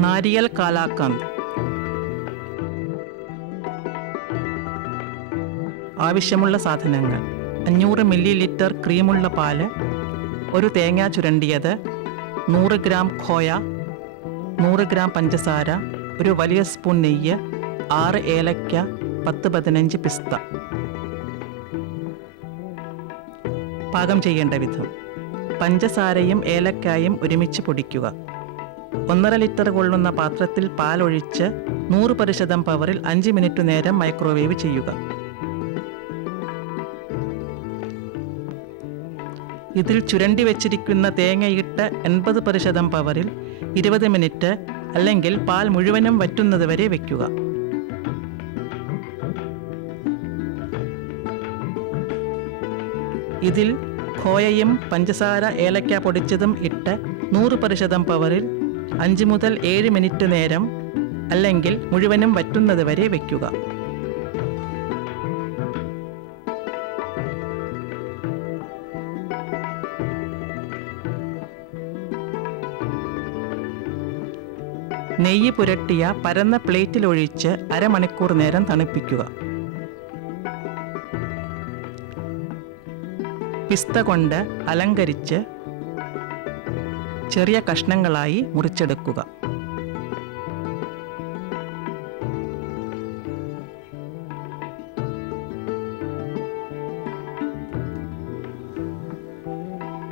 നാരിയൽ കാലാകന്ദ്. ആവശ്യമുള്ള സാധനങ്ങൾ: 500 milli litre ക്രീമുള്ള പാല്, ഒരു തേങ്ങ ചുരണ്ടിയത്, 100 ഗ്രാം ഖോയ, 100 ഗ്രാം പഞ്ചസാര, ഒരു വലിയ സ്പൂൺ നെയ്യ്, 6 ഏലക്ക, 10-15 പിസ്ത. പാകം ചെയ്യേണ്ട വിധം: പഞ്ചസാരയും ഏലക്കായും ഒരുമിച്ച് പൊടിക്കുക. 1.5 ലിറ്റർ കൊള്ളുന്ന പാത്രത്തിൽ പാലൊഴിച്ച് 100% പവറിൽ 5 മിനിറ്റ് നേരം മൈക്രോവേവ് ചെയ്യുക. ഇതിൽ ചുരണ്ടി വെച്ചിരിക്കുന്ന തേങ്ങയിട്ട് 80% പവറിൽ 20 മിനിറ്റ് അല്ലെങ്കിൽ പാൽ മുഴുവനും വറ്റുന്നതുവരെ വയ്ക്കുക. ഇതിൽ ഖോയയും പഞ്ചസാര ഏലക്ക പൊടിച്ചതും ഇട്ട് 100% പവറിൽ 5 മുതൽ 7 മിനിറ്റ് നേരം അല്ലെങ്കിൽ മുഴുവനും വറ്റുന്നതുവരെ വയ്ക്കുക. നെയ്യ് പുരട്ടിയ പരന്ന പ്ലേറ്റിലൊഴിച്ച് അരമണിക്കൂർ നേരം തണുപ്പിക്കുക. പിസ്ത കൊണ്ട് അലങ്കരിച്ച് ചെറിയ കഷ്ണങ്ങളായി മുറിച്ചെടുക്കുക.